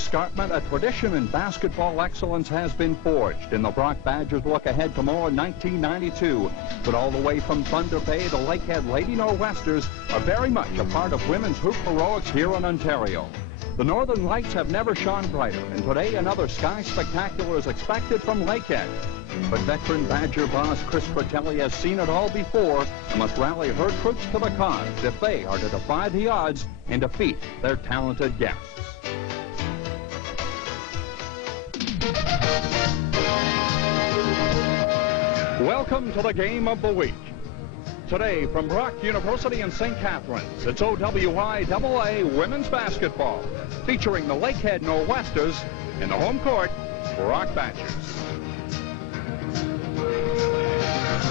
escarpment, a tradition in basketball excellence has been forged, and the Brock Badgers look ahead to more in 1992. But all the way from Thunder Bay, the Lakehead Lady Nor'Westers are very much a part of women's hoop heroics here in Ontario. The Northern Lights have never shone brighter, and today another sky spectacular is expected from Lakehead. But veteran Badger boss Chris Fratelli has seen it all before and must rally her troops to the cause if they are to defy the odds and defeat their talented guests. Welcome to the game of the week. Today from Brock University in St. Catharines, it's OWIAA women's basketball, featuring the Lakehead Nor'Westers in the home court, Brock Badgers.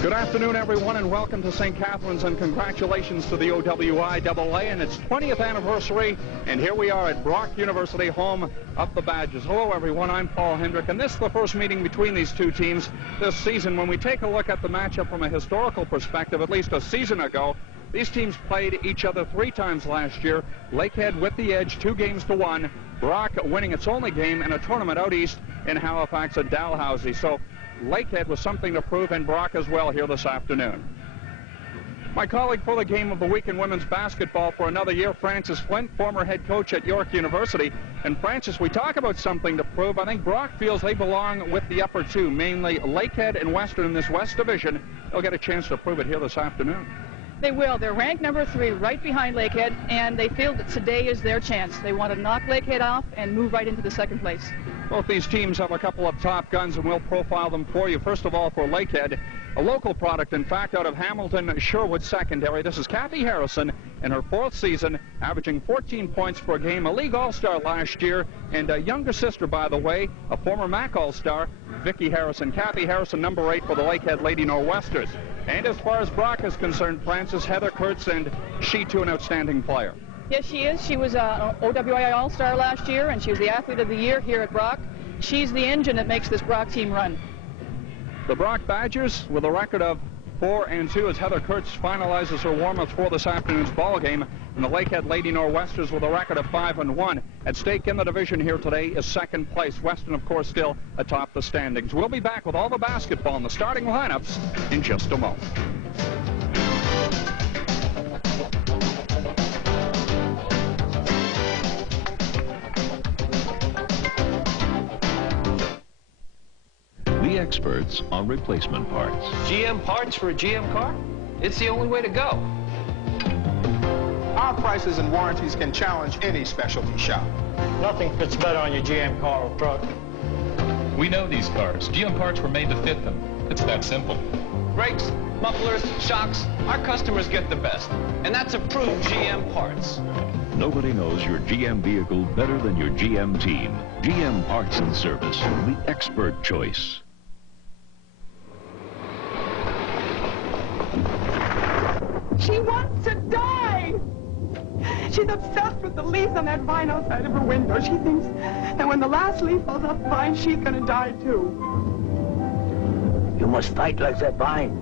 Good afternoon, everyone, and welcome to St. Catharines, and congratulations to the OWIAA and its 20th anniversary. And here we are at Brock University, home of the Badgers. Hello, everyone. I'm Paul Hendrick, and this is the first meeting between these two teams this season. When we take a look at the matchup from a historical perspective, at least a season ago, these teams played each other 3 times last year. Lakehead with the edge, 2-1. Brock winning its only game in a tournament out east in Halifax at Dalhousie. So Lakehead was something to prove, and Brock as well here this afternoon. My colleague for the game of the week in women's basketball for another year, Francis Flint, former head coach at York University. And Francis, we talk about something to prove. I think Brock feels they belong with the upper two, mainly Lakehead and Western in this West Division. They'll get a chance to prove it here this afternoon. They will. They're ranked number 3 right behind Lakehead, and they feel that today is their chance. They want to knock Lakehead off and move right into the second place. Both these teams have a couple of top guns, and we'll profile them for you. First of all, for Lakehead, a local product, in fact, out of Hamilton Sherwood Secondary. This is Kathy Harrison in her 4th season, averaging 14 points per game, a league all-star last year, and a younger sister, by the way, a former MAC all-star, Vicki Harrison. Kathy Harrison, number 8 for the Lakehead Lady Nor'Westers. And as far as Brock is concerned, Francis, Heather Kurtz, and she too an outstanding player. Yes, she is. She was an OWIA All-Star last year, and she was the Athlete of the Year here at Brock. She's the engine that makes this Brock team run. The Brock Badgers with a record of 4-2 as Heather Kurtz finalizes her warm-ups for this afternoon's ball game, and the Lakehead Lady Nor'Westers with a record of 5-1. At stake in the division here today is second place. Western, of course, still atop the standings. We'll be back with all the basketball and the starting lineups in just a moment. The experts on replacement parts. GM parts for a GM car? It's the only way to go. Our prices and warranties can challenge any specialty shop. Nothing fits better on your GM car or truck. We know these cars. GM parts were made to fit them. It's that simple. Brakes, mufflers, shocks, our customers get the best. And that's approved GM parts. Nobody knows your GM vehicle better than your GM team. GM Parts and Service, the expert choice. She wants to die! She's obsessed with the leaves on that vine outside of her window. She thinks that when the last leaf falls off the vine, she's gonna die too. You must fight like that vine.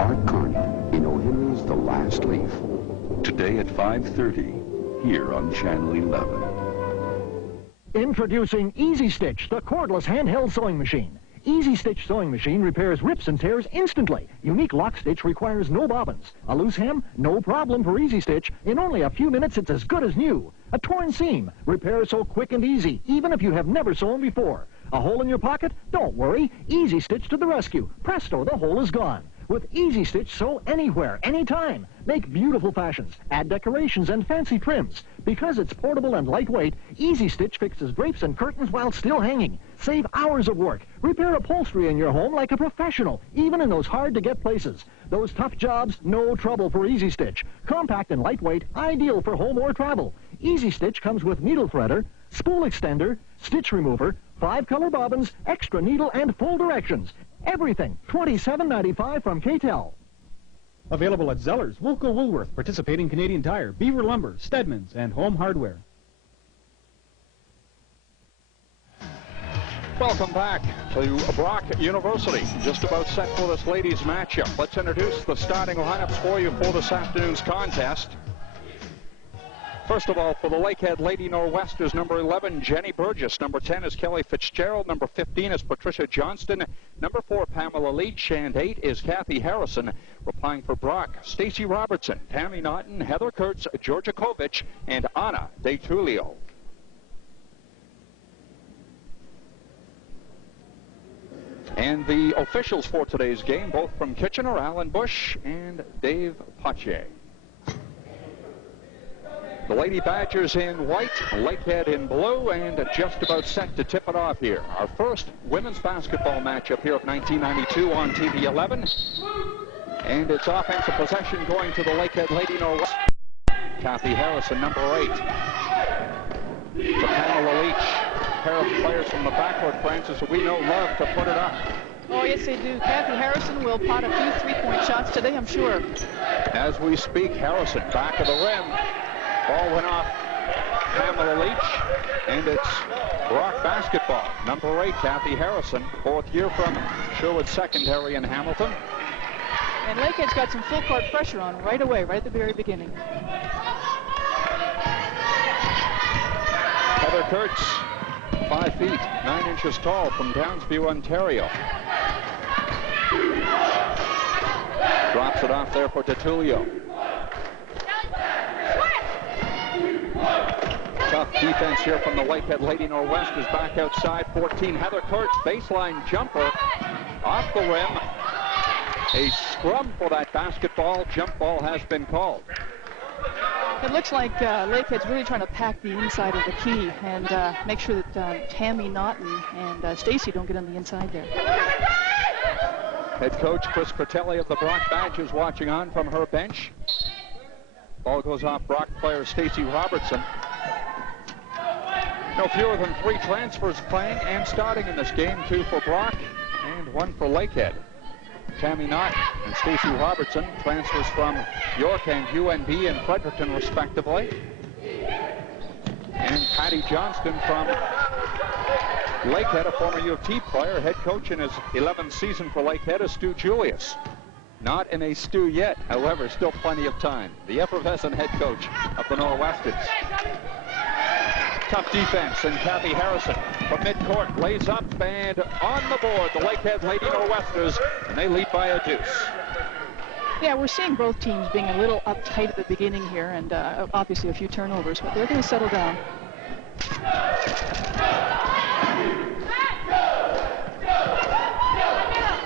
Art Carney in O'Henry's The Last Leaf. Today at 5:30, here on Channel 11. Introducing Easy Stitch, the cordless handheld sewing machine. Easy Stitch sewing machine repairs rips and tears instantly. Unique lock stitch requires no bobbins. A loose hem? No problem for Easy Stitch. In only a few minutes, it's as good as new. A torn seam? Repair so quick and easy, even if you have never sewn before. A hole in your pocket? Don't worry. Easy Stitch to the rescue. Presto, the hole is gone. With Easy Stitch, sew anywhere, anytime. Make beautiful fashions, add decorations and fancy trims. Because it's portable and lightweight, Easy Stitch fixes drapes and curtains while still hanging. Save hours of work. Repair upholstery in your home like a professional, even in those hard-to-get places. Those tough jobs, no trouble for Easy Stitch. Compact and lightweight, ideal for home or travel. Easy Stitch comes with needle threader, spool extender, stitch remover, 5-color bobbins, extra needle, and full directions. Everything, $27.95 from K-Tel. Available at Zellers, Woolco Woolworth, participating Canadian Tire, Beaver Lumber, Stedman's, and Home Hardware. Welcome back to Brock University. Just about set for this ladies matchup. Let's introduce the starting lineups for you for this afternoon's contest. First of all, for the Lakehead Lady Nor'westers, number 11, Jenny Burgess. Number 10 is Kelly Fitzgerald. Number 15 is Patricia Johnston. Number 4, Pamela Leach. And 8 is Kathy Harrison. Replying for Brock, Stacy Robertson, Tammy Naughton, Heather Kurtz, Georgia Kovich, and Anna De Tulio. And the officials for today's game, both from Kitchener, Alan Bush and Dave Pache. The Lady Badgers in white, Lakehead in blue, and just about set to tip it off here. Our first women's basketball matchup here of 1992 on TV 11. And it's offensive possession going to the Lakehead Lady Norwest. Kathy Harrison, number 8. To Pamela Leach. A pair of players from the backcourt, Francis, who we know love to put it up. Oh, yes, they do. Kathy Harrison will pot a few three-point shots today, I'm sure. As we speak, Harrison back of the rim. Ball went off Pamela Leach, and it's Brock basketball. Number 8, Kathy Harrison, 4th year from Sherwood Secondary in Hamilton. And Lakehead's got some full court pressure on right away, right at the very beginning. Heather Kurtz, 5 feet, 9 inches tall, from Downsview, Ontario. Drops it off there for DeTulio. Tough defense here from the Lakehead Lady Nor'westers. Back outside, 14. Heather Kurtz, baseline jumper off the rim. A scrum for that basketball. Jump ball has been called. It looks like Lakehead's really trying to pack the inside of the key and make sure that Tammy Naughton and Stacy don't get on the inside there. Head coach Chris Critelli of the Brock Badgers watching on from her bench. Ball goes off Brock player Stacy Robertson. No fewer than 3 transfers playing and starting in this game, 2 for Brock and 1 for Lakehead. Tammy Knott and Stacy Robertson, transfers from York and UNB in Fredericton, respectively. And Patty Johnston from Lakehead, a former U of T player. Head coach in his 11th season for Lakehead is Stu Julius. Not in a stew yet, however, still plenty of time. The effervescent head coach of the Nor'westers. Tough defense, and Kathy Harrison from midcourt lays up and on the board. The Lakehead Lady Nor'westers, and they lead by a deuce. Yeah, we're seeing both teams being a little uptight at the beginning here, and obviously a few turnovers, but they're going to settle down.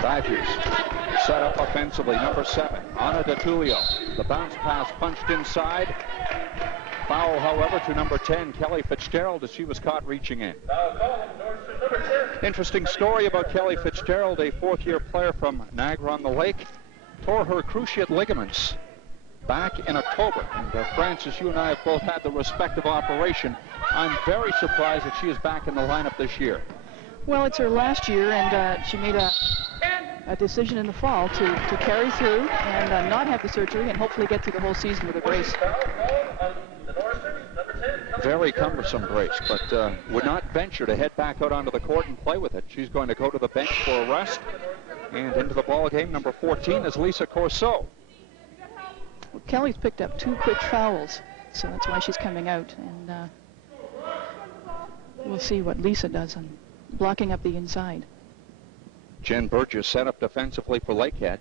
Badgers set up offensively. Number 7, Anna DeTulio. The bounce pass punched inside. Foul, however, to number 10, Kelly Fitzgerald, as she was caught reaching in. Interesting story about Kelly Fitzgerald, a 4th-year player from Niagara-on-the-Lake. Tore her cruciate ligaments back in October. And Francis, you and I have both had the respective operation. I'm very surprised that she is back in the lineup this year. Well, it's her last year, and she made a decision in the fall to carry through and not have the surgery and hopefully get through the whole season with a brace. Very cumbersome brace, but would not venture to head back out onto the court and play with it. She's going to go to the bench for a rest. And into the ball game, number 14 is Lisa Corso. Well, Kelly's picked up 2 quick fouls, so that's why she's coming out. And we'll see what Lisa does on blocking up the inside. Jen Burgess set up defensively for Lakehead.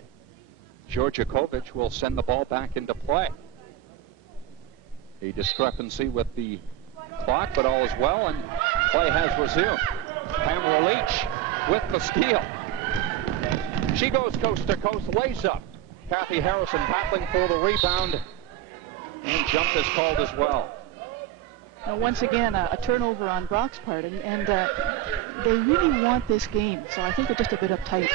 Georgia Kovich will send the ball back into play. A discrepancy with the clock, but all is well, and play has resumed. Pamela Leach with the steal. She goes coast to coast, lays up. Kathy Harrison battling for the rebound, and jump is called as well. Now, once again, a turnover on Brock's part, and they really want this game, so I think they're just a bit uptight.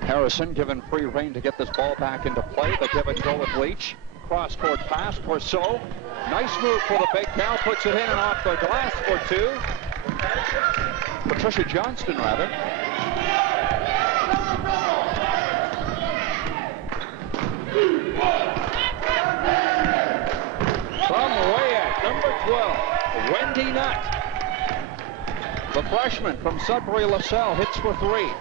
Harrison given free rein to get this ball back into play. The give and go with Leach. Cross-court pass, Corso. Nice move for the big cow. Puts it in and off the glass for 2. Patricia Johnston, rather. From way at number 12, Wendy Nutt. The freshman from Sudbury LaSalle hits for 3.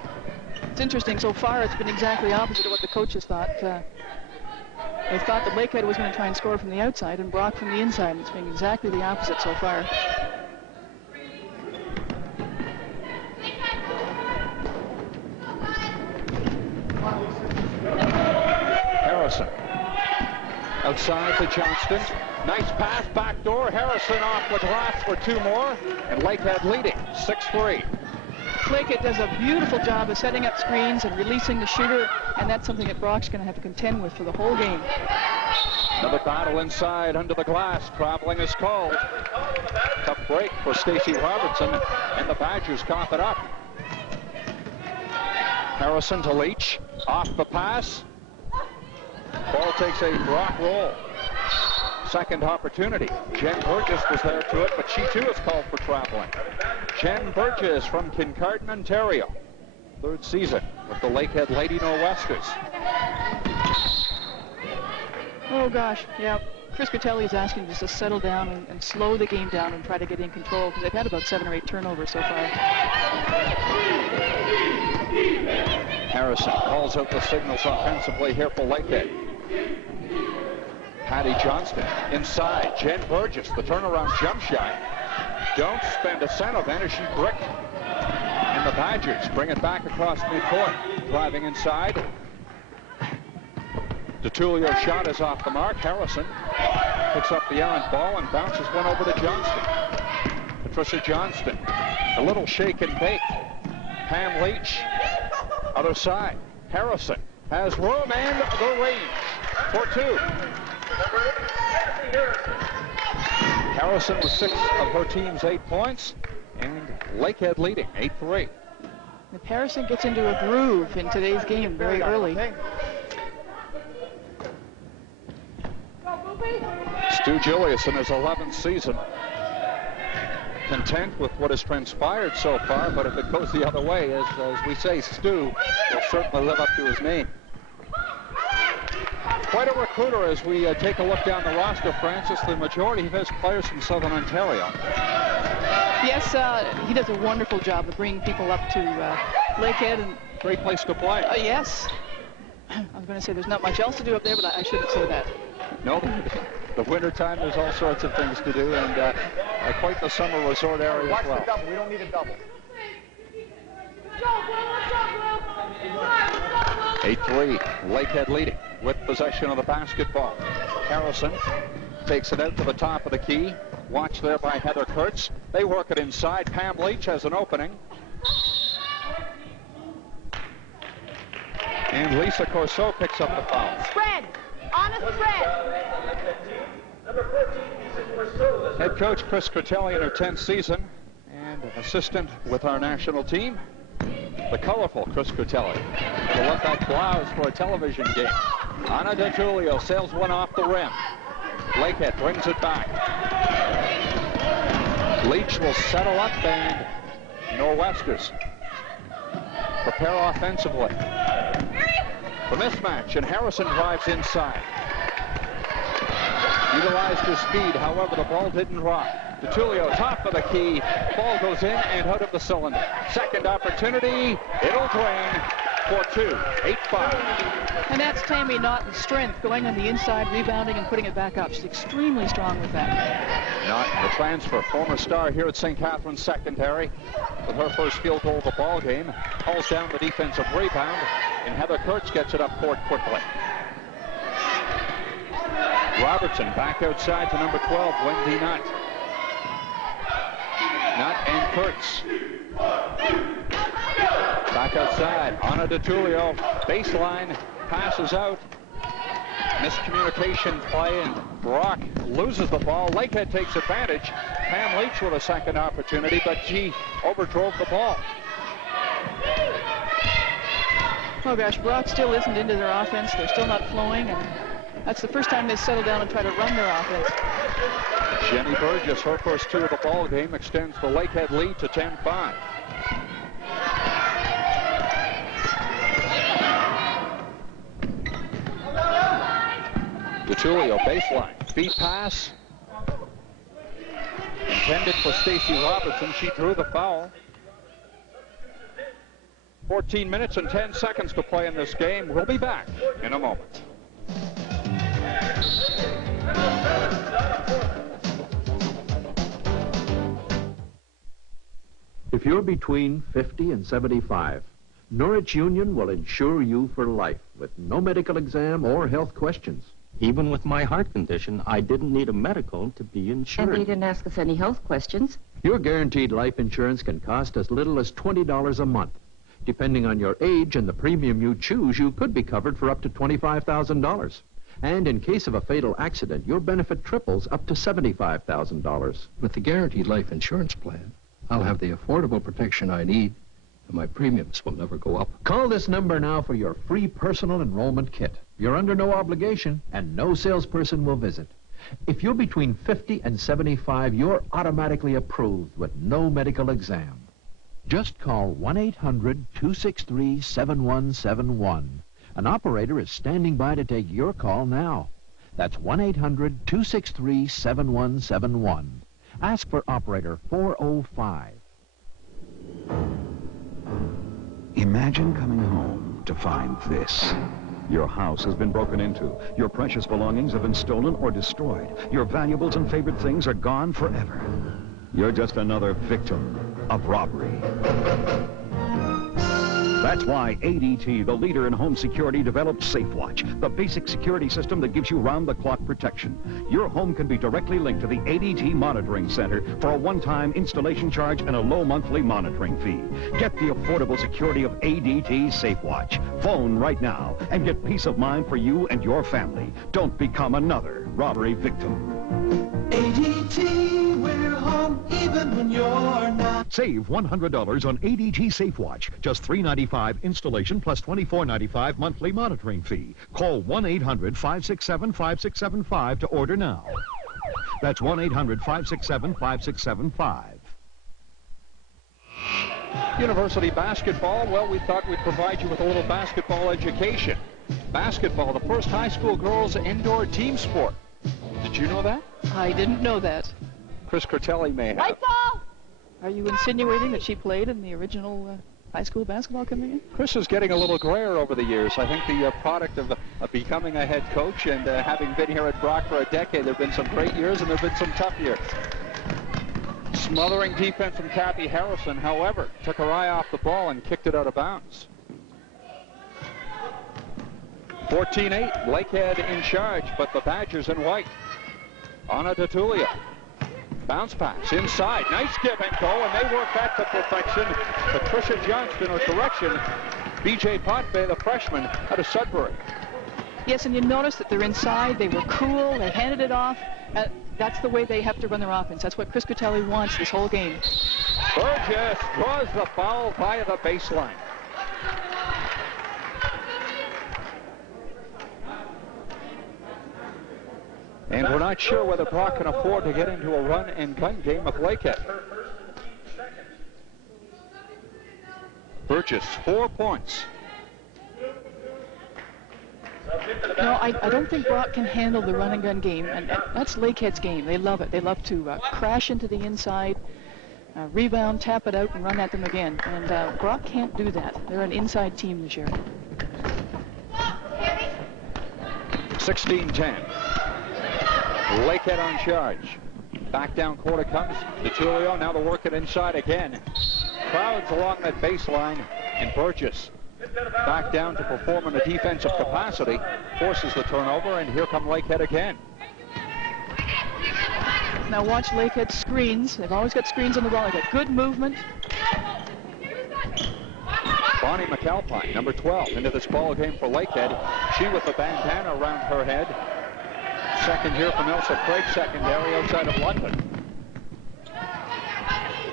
It's interesting. So far, it's been exactly opposite of what the coaches thought. They thought that Lakehead was going to try and score from the outside and Brock from the inside. It's been exactly the opposite so far. Harrison. Outside to Johnston. Nice pass, backdoor. Harrison off the glass for 2 more. And Lakehead leading 6-3. Lakehead does a beautiful job of setting up screens and releasing the shooter, and that's something that Brock's going to have to contend with for the whole game. Another battle inside under the glass. Traveling is called. Tough break for Stacey Robertson, and the Badgers cough it up. Harrison to Leach. Off the pass. Ball takes a Brock roll. Second opportunity. Jen Burgess was there to it, but she too is called for traveling. Jen Burgess from Kincardine, Ontario. 3rd season with the Lakehead Lady Nor'Westers. Oh gosh, yeah. Chris Critelli is asking just to settle down and slow the game down and try to get in control, because they've had about 7 or 8 turnovers so far. Harrison calls out the signals offensively here for Lakehead. Patty Johnston inside. Jen Burgess, the turnaround jump shot. Don't spend a cent of energy. Brick. And the Badgers bring it back across midcourt. Driving inside. DeTulio's shot is off the mark. Harrison picks up the errant ball and bounces one over to Johnston. Patricia Johnston. A little shake and bake. Pam Leach. Other side. Harrison has room and the range for 2. Harrison with 6 of her team's 8 points, and Lakehead leading 8-3. If Harrison gets into a groove in today's game very early. Stu Julius in his 11th season. Content with what has transpired so far, but if it goes the other way, as we say, Stu will certainly live up to his name. Quite a recruiter as we take a look down the roster, Francis. The majority of his players from Southern Ontario. Yes, he does a wonderful job of bringing people up to Lakehead. And great place to play. Yes. I was going to say there's not much else to do up there, but I shouldn't say that. No, the wintertime there's all sorts of things to do, and quite the summer resort area as well. We don't need a double. 8-3, Lakehead leading with possession of the basketball. Harrison takes it out to the top of the key. Watched there by Heather Kurtz. They work it inside. Pam Leach has an opening. And Lisa Corso picks up the foul. Spread! On a spread! Head coach Chris Critelli in her 10th season, and assistant with our national team, the colorful Chris Critelli. He'll let that blouse for a television game. Anna DeTulio sails one off the rim. Lakehead brings it back. Leach will settle up, and Nor'Westers prepare offensively. The mismatch, and Harrison drives inside. Utilized his speed, however, the ball didn't drop. DeTulio, top of the key. Ball goes in and out of the cylinder. Second opportunity. It'll drain for 2. 8-5. And that's Tammy Naughton's strength, going on the inside, rebounding, and putting it back up. She's extremely strong with that. Naughton, the transfer, former star here at St. Catharines Secondary. With her first field goal of the ball game. Hauls down the defensive rebound, and Heather Kurtz gets it up court quickly. Robertson back outside to number 12, Wendy Nutt. Nutt and Kurtz. Back outside, Anna DeTulio, baseline, passes out. Miscommunication play, and Brock loses the ball. Lakehead takes advantage. Pam Leach with a second opportunity, but she overdrove the ball. Oh gosh, Brock still isn't into their offense. They're still not flowing, and that's the first time they settle down and try to run their offense. Jenny Burgess, her first 2 of the ball game, extends the Lakehead lead to 10-5. DeTulio baseline, feed pass. Intended for Stacey Robertson. She drew the foul. 14 minutes and 10 seconds to play in this game. We'll be back in a moment. If you're between 50 and 75, Norwich Union will insure you for life with no medical exam or health questions. Even with my heart condition, I didn't need a medical to be insured. And they didn't ask us any health questions. Your guaranteed life insurance can cost as little as $20 a month. Depending on your age and the premium you choose, you could be covered for up to $25,000. And in case of a fatal accident, your benefit triples up to $75,000. With the guaranteed life insurance plan, I'll have the affordable protection I need, and my premiums will never go up. Call this number now for your free personal enrollment kit. You're under no obligation, and no salesperson will visit. If you're between 50 and 75, you're automatically approved with no medical exam. Just call 1-800-263-7171. An operator is standing by to take your call now. That's 1-800-263-7171. Ask for operator 405. Imagine coming home to find this. Your house has been broken into. Your precious belongings have been stolen or destroyed. Your valuables and favorite things are gone forever. You're just another victim of robbery. That's why ADT, the leader in home security, developed SafeWatch, the basic security system that gives you round-the-clock protection. Your home can be directly linked to the ADT Monitoring Center for a one-time installation charge and a low monthly monitoring fee. Get the affordable security of ADT SafeWatch. Phone right now and get peace of mind for you and your family. Don't become another robbery victim. ADT, we're home even when you're not. Save $100 on ADT SafeWatch. Just $3.95 installation plus $24.95 monthly monitoring fee. Call 1-800-567-5675 to order now. That's 1-800-567-5675. University basketball, well, we thought we'd provide you with a little basketball education. Basketball, the first high school girls' indoor team sport. Did you know that? I didn't know that. Chris Curtelli may have. White ball! Are you insinuating that she played in the original high school basketball committee? Chris is getting a little grayer over the years. I think the product of becoming a head coach and having been here at Brock for a decade, there have been some great years and there have been some tough years. Smothering defense from Kathy Harrison, however, took her eye off the ball and kicked it out of bounds. 14-8, Lakehead in charge, but the Badgers in white. Anna Tutulia. Bounce pass inside. Nice give and go, and they work that to perfection. Patricia Johnston, or correction, B.J. Potbay, the freshman, out of Sudbury. Yes, and you notice that they're inside. They were cool. They handed it off. That's the way they have to run their offense. That's what Chris Curtelli wants this whole game. Burgess draws the foul via the baseline. And we're not sure whether Brock can afford to get into a run-and-gun game with Lakehead. Burgess, 4 points. No, I don't think Brock can handle the run-and-gun game, and that's Lakehead's game. They love it. They love to crash into the inside, rebound, tap it out, and run at them again. And Brock can't do that. They're an inside team this year. 16-10. Lakehead on charge. Back down court it comes. DeTulio, now to work it inside again. Crowds along that baseline, and Burgess back down to perform in a defensive capacity. Forces the turnover, and here come Lakehead again. Now watch Lakehead's screens. They've always got screens on the ball. They've got good movement. Bonnie McAlpine, number 12, into this ball game for Lakehead. She with the bandana around her head. Second here from Elsa Craig, secondary outside of London.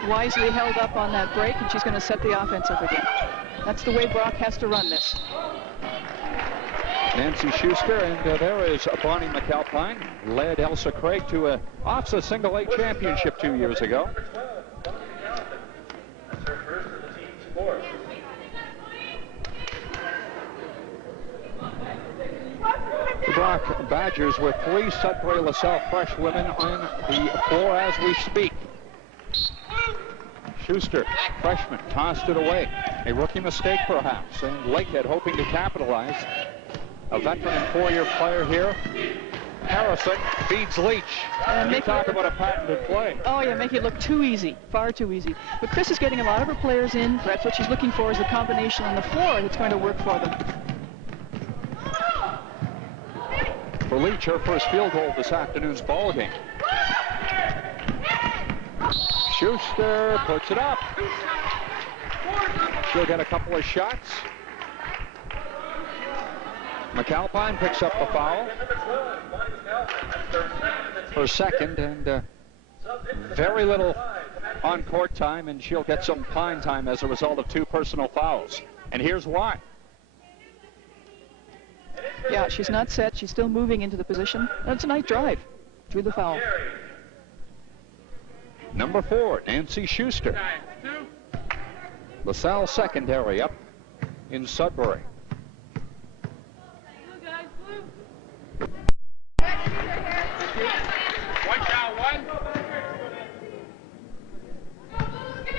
Wisely held up on that break, and she's going to set the offense up again. That's the way Brock has to run this. Nancy Schuster, and there is Bonnie McAlpine, led Elsa Craig to a OFSA Single A championship 2 years ago. That's her first of the team's 4. The Brock Badgers with 3 Sudbury LaSalle fresh women on the floor as we speak. Schuster, freshman, tossed it away. A rookie mistake, perhaps, and Lakehead hoping to capitalize. A veteran and 4-year player here. Harrison feeds Leach. And you talk about a patented play. Oh, yeah, make it look too easy, far too easy. But Chris is getting a lot of her players in. Perhaps what she's looking for is a combination on the floor that's going to work for them. For Leach, her first field goal this afternoon's ball game. Schuster puts it up. She'll get a couple of shots. McAlpine picks up the foul. Her second, and very little on-court time, and she'll get some pine time as a result of 2 personal fouls. And here's why. Yeah, she's not set. She's still moving into the position. That's a nice drive. Drew the foul. Number 4, Nancy Schuster. LaSalle secondary up in Sudbury.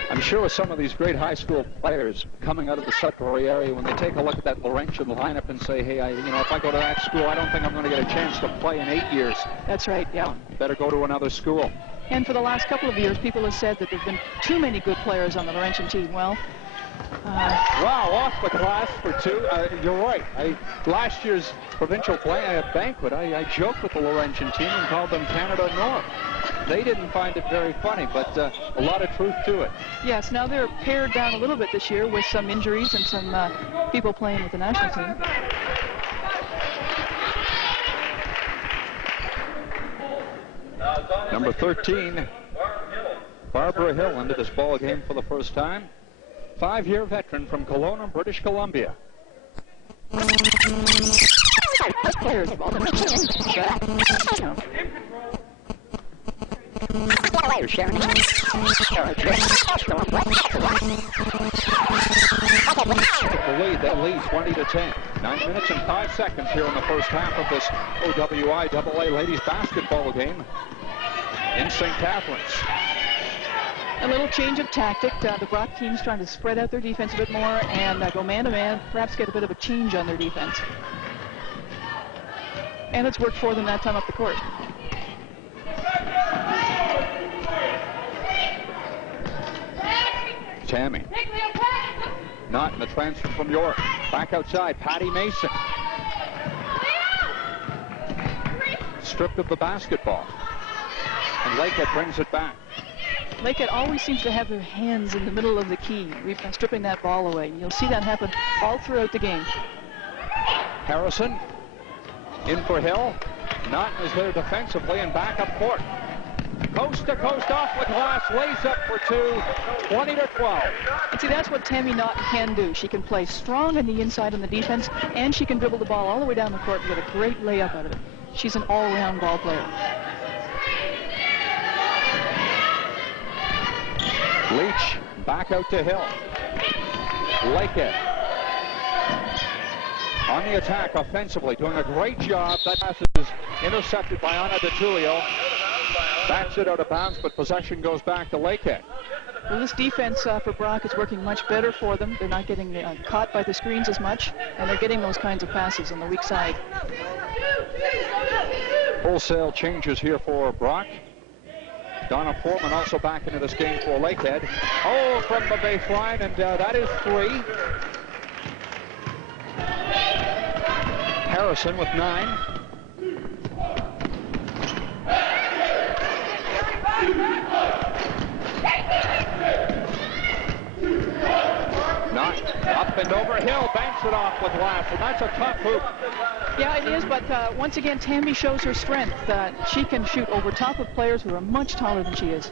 I'm sure some of these great high school players coming out of the Sudbury area, when they take a look at that Laurentian lineup and say, hey, if I go to that school, I don't think I'm going to get a chance to play in 8 years. That's right, yeah. Better go to another school. And for the last couple of years, people have said that there have been too many good players on the Laurentian team. Well, wow, off the glass for 2. You're right. Last year's provincial banquet, I joked with the Laurentian team and called them Canada North. They didn't find it very funny, but a lot of truth to it. Yes, now they're pared down a little bit this year with some injuries and some people playing with the national team. Number 13, Barbara Hill into this ball game for the first time. 5-year veteran from Kelowna, British Columbia. The lead 20-10. 9 minutes and 5 seconds here in the first half of this OWIAA ladies basketball game in St. Catharines. A little change of tactic. The Brock team's trying to spread out their defense a bit more and go man-to-man, perhaps get a bit of a change on their defense. And it's worked for them that time up the court. Tammy. Not in the transfer from York. Back outside, Patty Mason. Stripped of the basketball. And Lakehead brings it back. Lakehead always seems to have their hands in the middle of the key. We've been stripping that ball away. You'll see that happen all throughout the game. Harrison in for Hill. Naughton is there defensively and back up court. Coast to coast off the glass, lays up for 2, 20-12. And see, that's what Tammy Naughton can do. She can play strong on the inside on the defense, and she can dribble the ball all the way down the court and get a great layup out of it. She's an all-around ball player. Leach back out to Hill. Lakehead on the attack offensively, doing a great job. That pass is intercepted by Anna DeTulio. Bats it out of bounds, but possession goes back to Lakehead. Well, this defense for Brock is working much better for them. They're not getting caught by the screens as much, and they're getting those kinds of passes on the weak side. Wholesale changes here for Brock. Donna Foreman also back into this game for Lakehead. Oh, from the baseline, and that is 3. Harrison with 9. Not up and over. Hill banks it off with glass, and that's a tough hoop. Yeah, it is, but once again, Tammy shows her strength. She can shoot over top of players who are much taller than she is.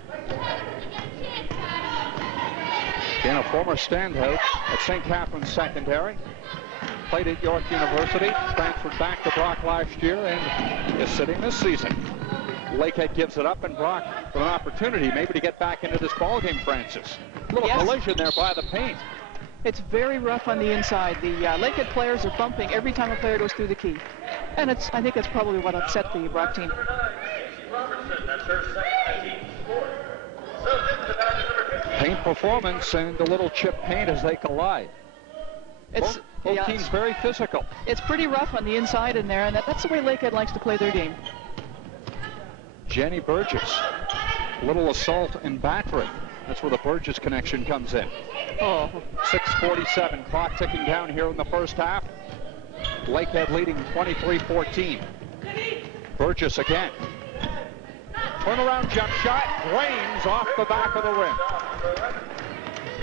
Again, a former standout at St. Catharines Secondary. Played at York University, transferred back to Brock last year, and is sitting this season. Lakehead gives it up, and Brock with an opportunity maybe to get back into this ballgame, Francis. A little collision there by the paint. It's very rough on the inside. The Lakehead players are bumping every time a player goes through the key. And I think that's probably what upset the Brock team. Paint performance and a little chip paint as they collide. Both teams very physical. It's pretty rough on the inside in there, and that's the way Lakehead likes to play their game. Jenny Burgess, little assault and battery. That's where the Burgess connection comes in. 6:47, clock ticking down here in the first half. Lakehead leading 23-14. Burgess again. Turnaround jump shot, range off the back of the rim.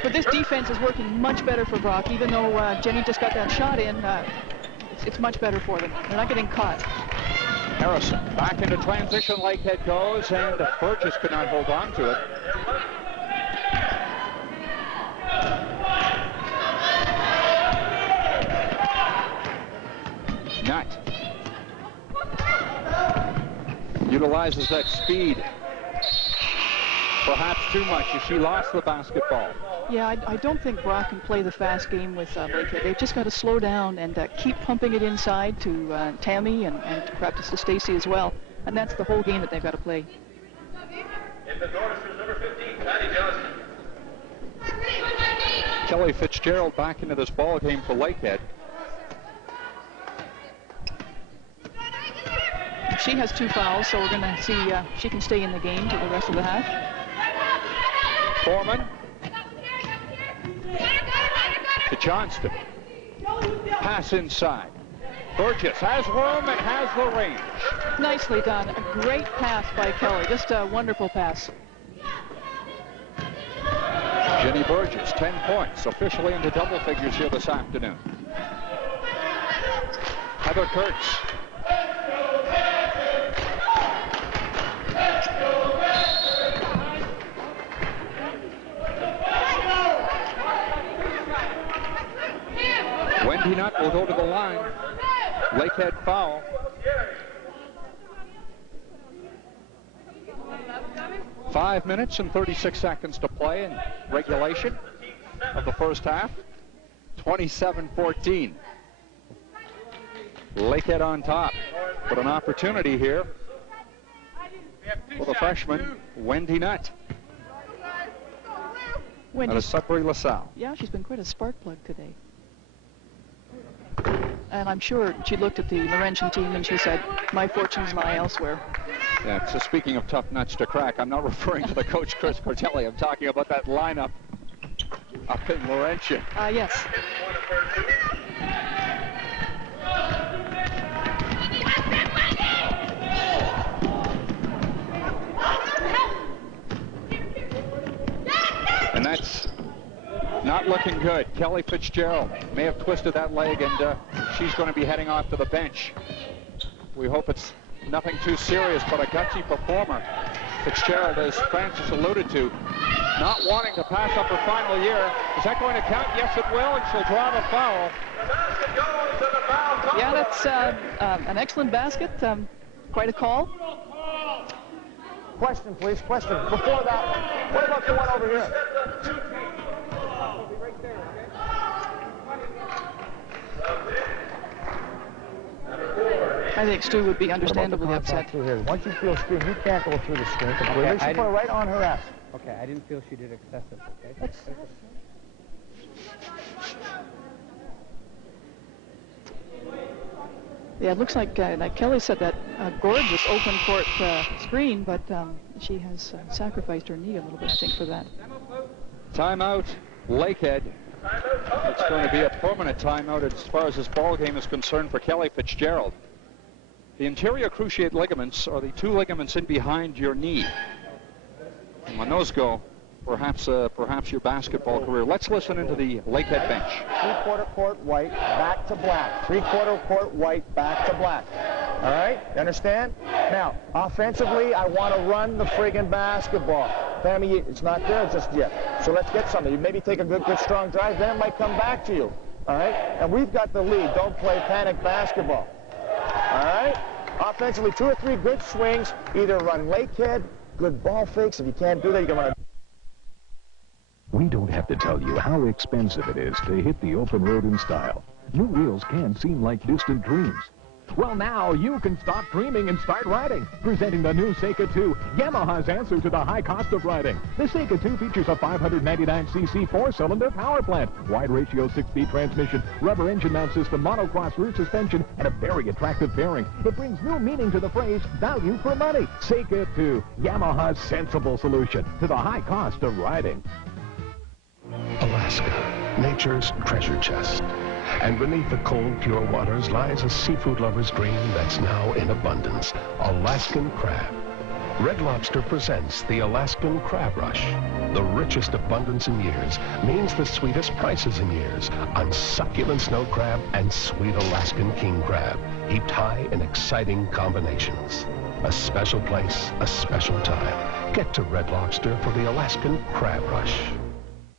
But this defense is working much better for Brock, even though Jenny just got that shot in. It's much better for them. They're not getting caught. Harrison back into transition. Lakehead goes, and Burgess could not hold on to it. Nutt utilizes that speed, perhaps too much, as she lost the basketball. Yeah, I don't think Brock can play the fast game with Lakehead. They've just got to slow down and keep pumping it inside to Tammy and perhaps to Stacy as well. And that's the whole game that they've got to play. In the door is number 15, Patty Johnson. Kelly Fitzgerald back into this ball game for Lakehead. She has 2 fouls, so we're going to see she can stay in the game for the rest of the half. Foreman to Johnston. Pass inside. Burgess has room and has the range. Nicely done. A great pass by Kelly. Just a wonderful pass. Jenny Burgess, 10 points, officially into double figures here this afternoon. Heather Kurtz. Wendy Nutt will go to the line. Lakehead foul. Five minutes and 36 seconds to play in regulation of the first half. 27-14. Lakehead on top, but an opportunity here for the freshman, Wendy Nutt. Out of Sudbury LaSalle. Yeah, she's been quite a spark plug today. And I'm sure she looked at the Laurentian team and she said, my fortunes lie elsewhere. Yeah, so speaking of tough nuts to crack, I'm not referring to the coach, Chris Cortelli. I'm talking about that lineup up in Laurentian. Yes. And that's not looking good. Kelly Fitzgerald may have twisted that leg, and she's going to be heading off to the bench. We hope it's nothing too serious, but a gutsy performer. Fitzgerald, as Francis alluded to, not wanting to pass up her final year. Is that going to count? Yes, it will, and she'll draw the foul. Yeah, that's an excellent basket. Quite a call. Question, please. Question. Before that, what about the one over here? I think Stu would be understandably upset. Once you feel a screen, you can't go through the screen completely. Okay, She put it right on her ass. Okay, I didn't feel she did excessive, okay? Yeah, it looks like Kelly said that gorgeous open court screen, but she has sacrificed her knee a little bit, I think, for that. Timeout, Lakehead. It's going to be a permanent timeout as far as this ball game is concerned for Kelly Fitzgerald. The anterior cruciate ligaments are the 2 ligaments in behind your knee. And when those go, perhaps your basketball career. Let's listen into the Lakehead bench. 3/4 court white, back to black. 3/4 court white, back to black. All right? You understand? Now, offensively, I want to run the friggin' basketball. Tammy, it's not there just yet. So let's get something. You maybe take a good strong drive, then it might come back to you. All right? And we've got the lead. Don't play panic basketball. All right? Offensively, 2 or 3 good swings. Either run Lakehead, good ball fakes. If you can't do that, you're going to... We don't have to tell you how expensive it is to hit the open road in style. New wheels can seem like distant dreams. Well, now you can stop dreaming and start riding. Presenting the new Seika 2, Yamaha's answer to the high cost of riding. The Seika 2 features a 599cc four-cylinder power plant, wide ratio 6-speed transmission, rubber engine mount system, monocross rear suspension, and a very attractive fairing. It brings new meaning to the phrase value for money. Seika 2, Yamaha's sensible solution to the high cost of riding. Alaska, nature's treasure chest. And beneath the cold, pure waters lies a seafood lover's dream that's now in abundance, Alaskan crab. Red Lobster presents the Alaskan Crab Rush. The richest abundance in years means the sweetest prices in years on succulent snow crab and sweet Alaskan king crab, heaped high in exciting combinations. A special place, a special time. Get to Red Lobster for the Alaskan Crab Rush.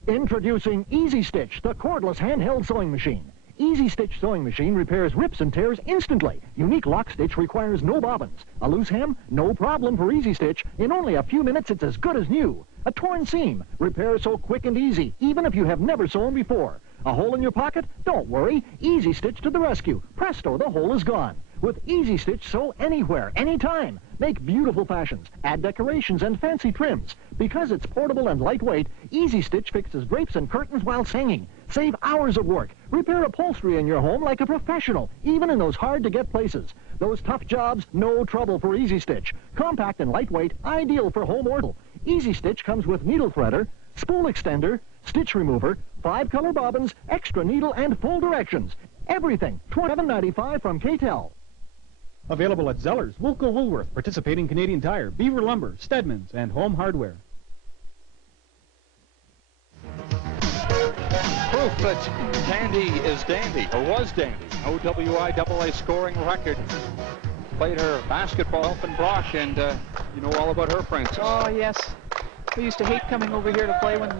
Introducing Easy Stitch, the cordless handheld sewing machine. Easy Stitch sewing machine repairs rips and tears instantly. Unique lock stitch requires no bobbins. A loose hem? No problem for Easy Stitch. In only a few minutes, it's as good as new. A torn seam? Repair so quick and easy, even if you have never sewn before. A hole in your pocket? Don't worry. Easy Stitch to the rescue. Presto, the hole is gone. With Easy Stitch, sew anywhere, anytime. Make beautiful fashions, add decorations and fancy trims. Because it's portable and lightweight, Easy Stitch fixes drapes and curtains while hanging. Save hours of work. Repair upholstery in your home like a professional, even in those hard-to-get places. Those tough jobs, no trouble for Easy Stitch. Compact and lightweight, ideal for home order. Easy Stitch comes with needle threader, spool extender, stitch remover, 5-color bobbins, extra needle, and full directions. Everything, $27.95 from K-Tel. Available at Zellers, Wilco Woolworth, participating Canadian Tire, Beaver Lumber, Stedman's, and Home Hardware. Proof that Candy is dandy, or was dandy. OWIAA scoring record. Played her basketball up in Brock, and you know all about her friends. Oh, yes. We used to hate coming over here to play when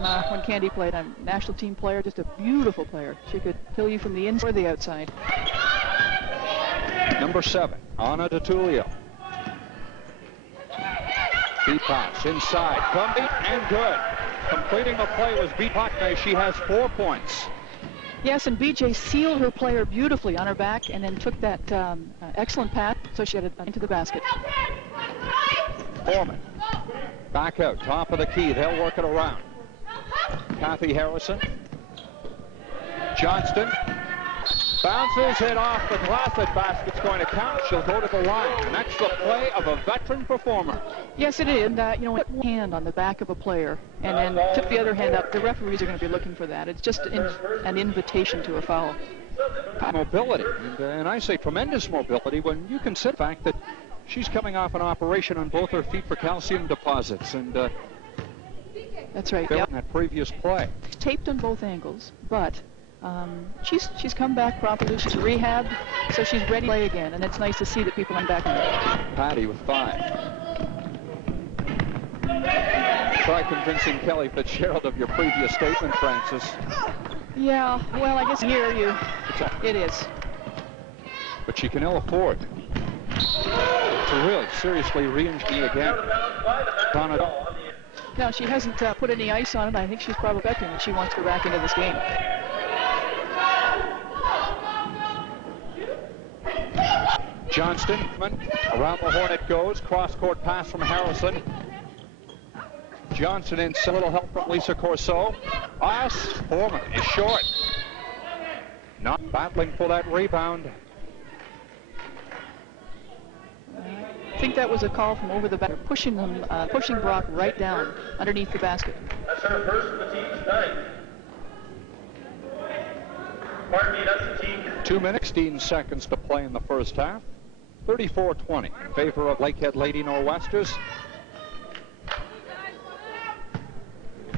Candy played. I'm a national team player, just a beautiful player. She could kill you from the inside or the outside. Number 7, Anna DeTulio. Beat pass inside, Gumby, and good. Completing the play was B. Pakme. She has 4 points. Yes, and BJ sealed her player beautifully on her back and then took that excellent pass, so she had it into the basket. Foreman. Back out, top of the key. They'll work it around. Kathy Harrison. Johnston. Bounces it off the glass. That basket's going to count. She'll go to the line. And that's the play of a veteran performer. Yes, it is. And, you know, put one hand on the back of a player and then tip the other hand up. The referees are going to be looking for that. It's just an invitation to a foul. Mobility. And I say tremendous mobility when you consider the fact that she's coming off an operation on both her feet for calcium deposits. And that's right. Yep. In that previous play. Taped on both angles, but she's come back properly. She's rehabbed, so she's ready to play again, and it's nice to see that people are back in there. Patty with 5. Try convincing Kelly Fitzgerald of your previous statement, Francis. Yeah, well, I guess here it is. But she can ill afford to really seriously re-injure me again. No, she hasn't put any ice on it. I think she's probably betting that she wants to go back into this game. Johnston, around the horn it goes. Cross-court pass from Harrison. Johnson in, a little help from Lisa Corso. Foreman is short. Not battling for that rebound. I think that was a call from over the back, pushing Brock right down underneath the basket. That's her first for the team tonight. Pardon me, that's the team. 2 minutes, 16 seconds to play in the first half. 34-20 in favor of Lakehead Lady Nor'westers.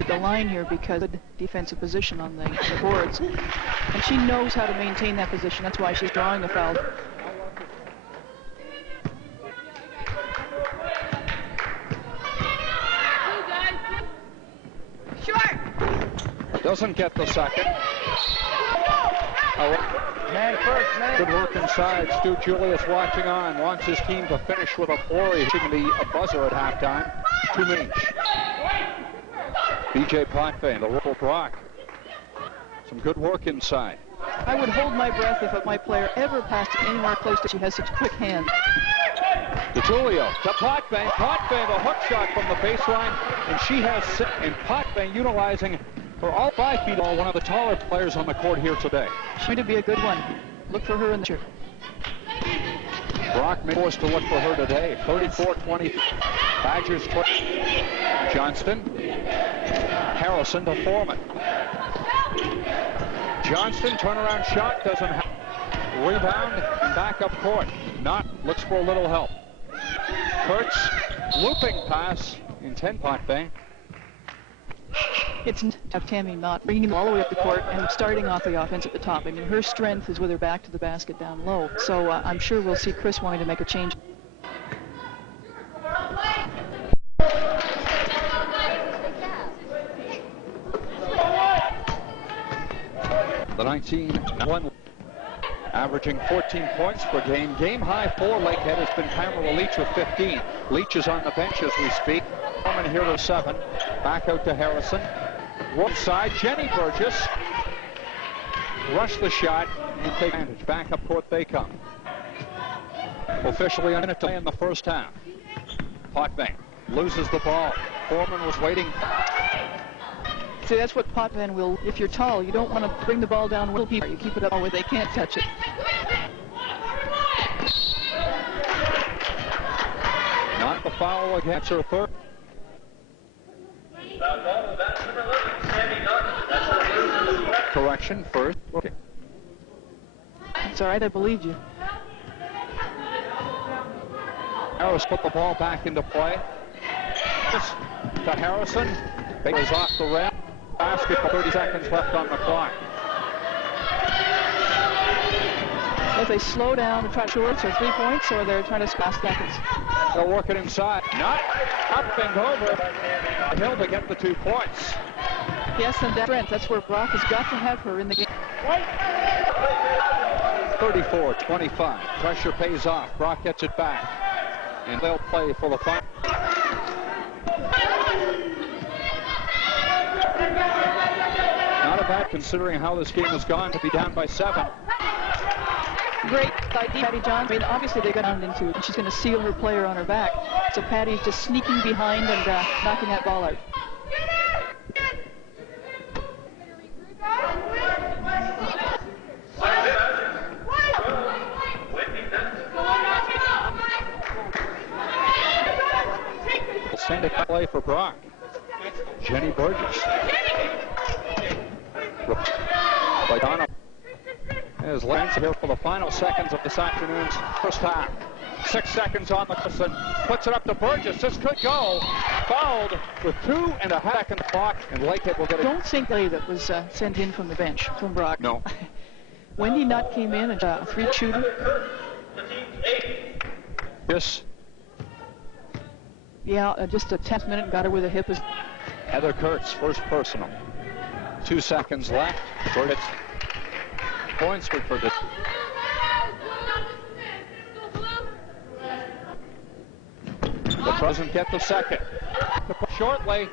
The line here because of the defensive position on the boards, and she knows how to maintain that position. That's why she's drawing the foul. Doesn't get the second. Man first, man. Good work inside. Stu Julius watching on. Wants his team to finish with a flurry, hitting the buzzer at halftime. 2 minutes. BJ Potvin, the Ripple Brock. Some good work inside. I would hold my breath if my player ever passed it anywhere close to. She has such quick hands. DeTulio to Potvin. Potvin, a hook shot from the baseline, and she has six. And Potvin utilizing her all 5 feet, one of the taller players on the court here today. She's going to be a good one. Look for her in the shirt. Brock may forced to look for her today. 34-20. Badgers. Johnston. Harrison to Foreman. Johnston, turnaround shot, doesn't have. Rebound and back up court. Knott looks for a little help. Kurtz, looping pass in 10 Potvin. It's of Tammy Knott bringing him all the way up the court and starting off the offense at the top. I mean, her strength is with her back to the basket down low. So I'm sure we'll see Chris wanting to make a change. The 19-1, averaging 14 points per game. Game high for Lakehead has been Pamela Leach with 15. Leach is on the bench as we speak. Coming here to 7. Back out to Harrison. Right side, Jenny Burgess. Rush the shot and take advantage. Back up court they come. Officially a minute to play in the first half. Potvin loses the ball. Foreman was waiting. See, that's what Potvin will. If you're tall, you don't want to bring the ball down with people. You keep it up where they can't touch it. Not the foul against her third. Correction first. Okay. It's all right, I believed you. Harris put the ball back into play. To Harrison. Is off the rim. Basket, 30 seconds left on the clock. If they slow down and try shorts or 3 points, or they're trying to pass seconds. They'll work it inside. Not up and over. Hill to get the 2 points. Yes, and that's where Brock has got to have her in the game. 34-25. Pressure pays off. Brock gets it back. And they'll play for the final. Not a bad considering how this game has gone to be down by 7. Great idea, Patty Johnson. I mean, obviously they got down into it. She's going to seal her player on her back. So Patty's just sneaking behind and knocking that ball out. Send it play for Brock. Jenny Burgess. By Donna. As Lance here for the final seconds of this afternoon's first half. 6 seconds on the cushion. Puts it up to Burgess. This could go. Fouled with 2.5 second clock, and Lakehead will get it. Don't think that was sent in from the bench from Brock. No. Wendy Nutt came in and a 3 shooter. Yes. Yeah, just a 10th minute, got her with a hip. Heather Kurtz, first personal. 2 seconds left. Burgess. Points for this. The doesn't get the second. Shortly,